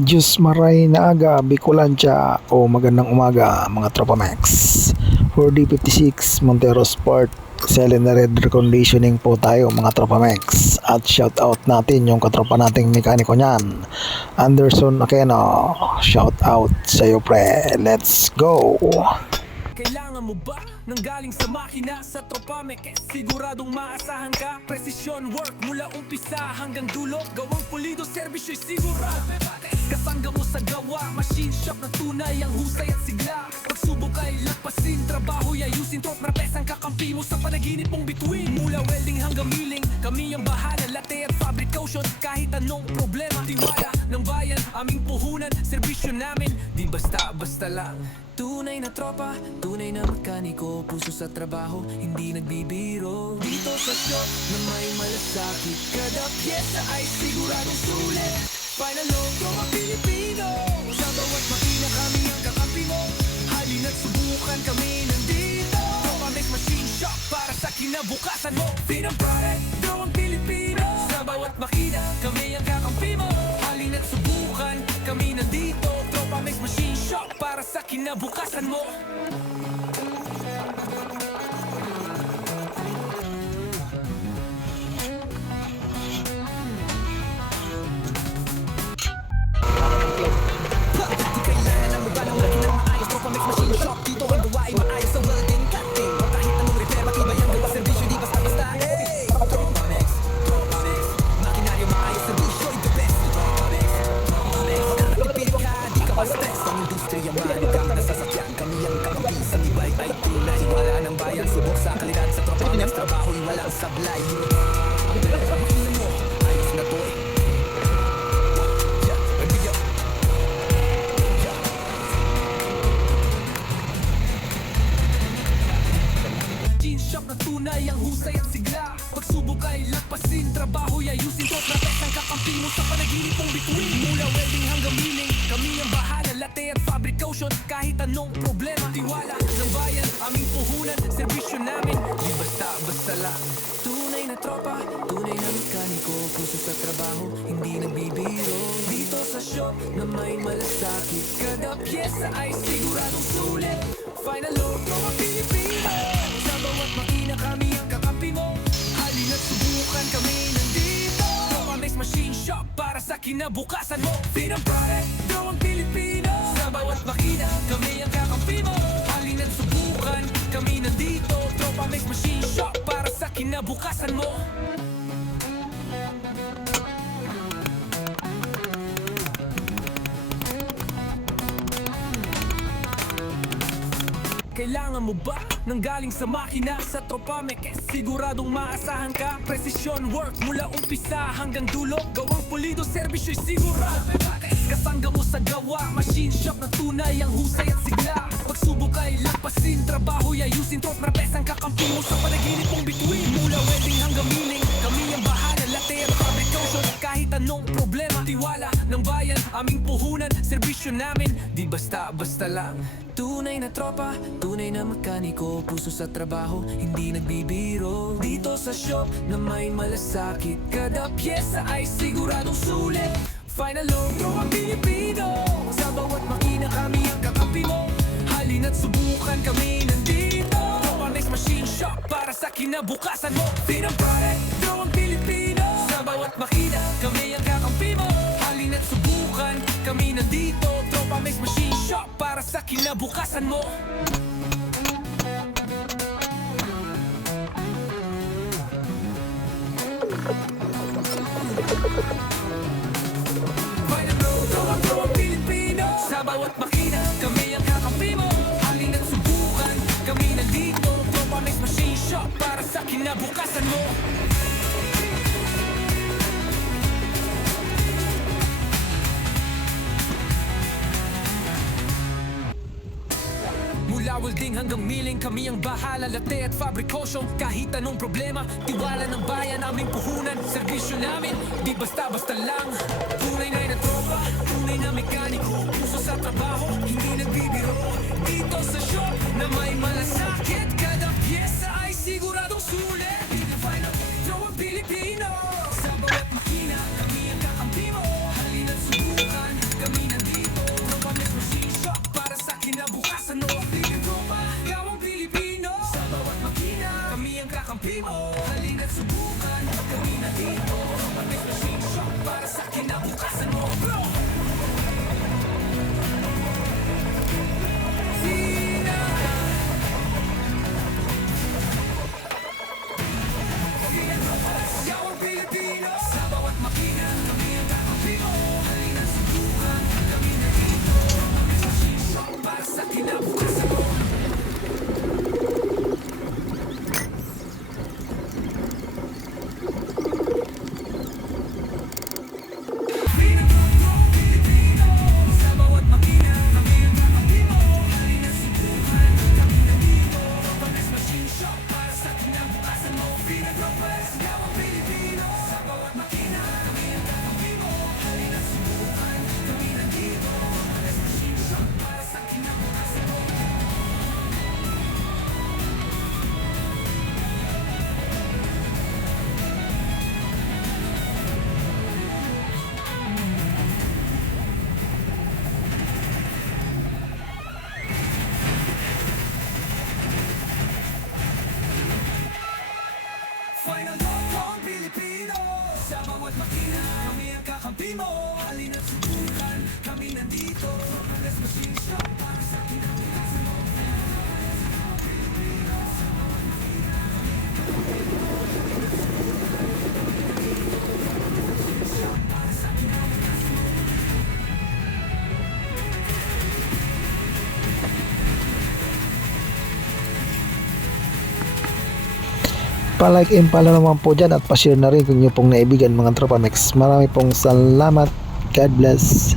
Diyos maray na aga, Bicolantya o magandang umaga mga Tropa Max. 4D56 Montero Sport cylinder head reconditioning po tayo mga Tropa Max. At shout out natin yung katropa nating mekaniko niyan, Anderson Aquino. Shout out sa iyo pre, let's go. Kailangan mo ba nang galing sa makina sa Tropa Max? Siguradong maasahan ka. Precision work mula umpisa hanggang dulo. Gawang pulido, serbisyo'y sigurado. Kasangga mo sa gawa, machine shop na tunay ang husay at sigla. Pagsubok ay lagpasin, trabaho'y ayusin. Trop na pesang kakampi mo sa panaginip mong bituin. Mula welding hanggang milling, kami ang bahala. Latte at fabrication, kahit anong problema. Tiwala ng bayan, aming puhunan. Serbisyo namin, di basta-basta lang. Tunay na tropa, tunay na mekaniko. Puso sa trabaho, hindi nagbibiro. Dito sa shop na may malasakit, kada pyesa ay siguradong sulit. Final load, tropa Pilipino. Sa bawat makina kami ang kakampi mo. Halina't subukan kami nandito. Tropa Max Machine Shop para sa kinabukasan mo. Pinang product, gawang Pilipino. Sa bawat makina kami ang kakampi mo. Halina't subukan kami nandito. Tropa Max Machine Shop para sa kinabukasan mo. Trabaho'y walang sablay. Ayos na to eh. Jeans shop na tunay ang husay at sigla. Pagsubok ay lagpasin, trabaho'y ayusin. Trop na pesang kakampi mo sa panaginip mong bituin. Mula welding hanggang milling, kami ang bahala. Latte at fabrication, kahit anong problema. Tiwala ng bayan, aming puhunan. Serbisyo namin, di basta-basta lang. Tunay na tropa, tunay na mekaniko. Puso sa trabaho, hindi nagbibiro. Dito sa shop na may malasakit, kada pyesa ay siguradong sulit. Final load, tropa Pilipino. Sa bawat makina kami ang kakampi mo. Halina't subukan kami nandito. Tropa Max Machine Shop para sa kinabukasan mo. Pinang product, gawang Pilipino. Sa bawat makina kami ang kakampi mo. Halina't subukan kami nandito. Tropa Max Machine Shop para sa kinabukasan mo. Kailangan mo ba nang galing sa makina sa Tropa Max? Siguradong maasahan ka. Precision work mula umpisa hanggang dulo. Gawang pulido, serbisyo'y sigurado. Kasangga mo sa gawa, machine shop na tunay ang husay at sigla. Pagsubok ay lagpasin, trabaho'y ayusin. Trop na pesang kakampi mo sa panaginip mong bituin. Mula welding hanggang milling, kami ang bahala. Latte at fabrication, kahit anong problema. Tiwala ng bayan, aming puhunan. Serbisyo namin, di basta-basta lang. Tunay na tropa, tunay na mekaniko. Puso sa trabaho, hindi nagbibiro. Dito sa shop na may malasakit, kada pyesa ay siguradong sulit. Final load, tropa Pilipino. Sa bawat makina kami ang kakampi mo. Halina't subukan kami nandito. Tropa Max Machine Shop para sa kinabukasan mo. Pinang product, gawang Pilipino. Sa bawat makina kami ang kakampi mo. Halina't subukan kami nandito. Tropa Max Machine Shop para sa kinabukasan mo. Final road, tropa Pilipino. Sa bawat makina kami ang kakampi mo. Halina't subukan kami nandito. Tropa Max Machine Shop para sa kinabukasan mo. Mula welding hanggang milling, kami ang bahala. Latte at fabrication, kahit anong problema. Tiwala ng bayan, aming puhunan. Serbisyo namin, di basta-basta lang. Tunay na tropa, tunay na mekaniko. Puso sa trabaho, hindi nagbibiro. Dito sa shop na may malasakit, kada pyesa ay siguradong sulit. Final, tropa Pilipino. Sa bawat makina, kami ang kakampi mo. Halina't subukan kami Pa-like and follow naman po dyan at pa-share na rin kung nyo pong naibigan mga tropa mix. Marami pong salamat. God bless.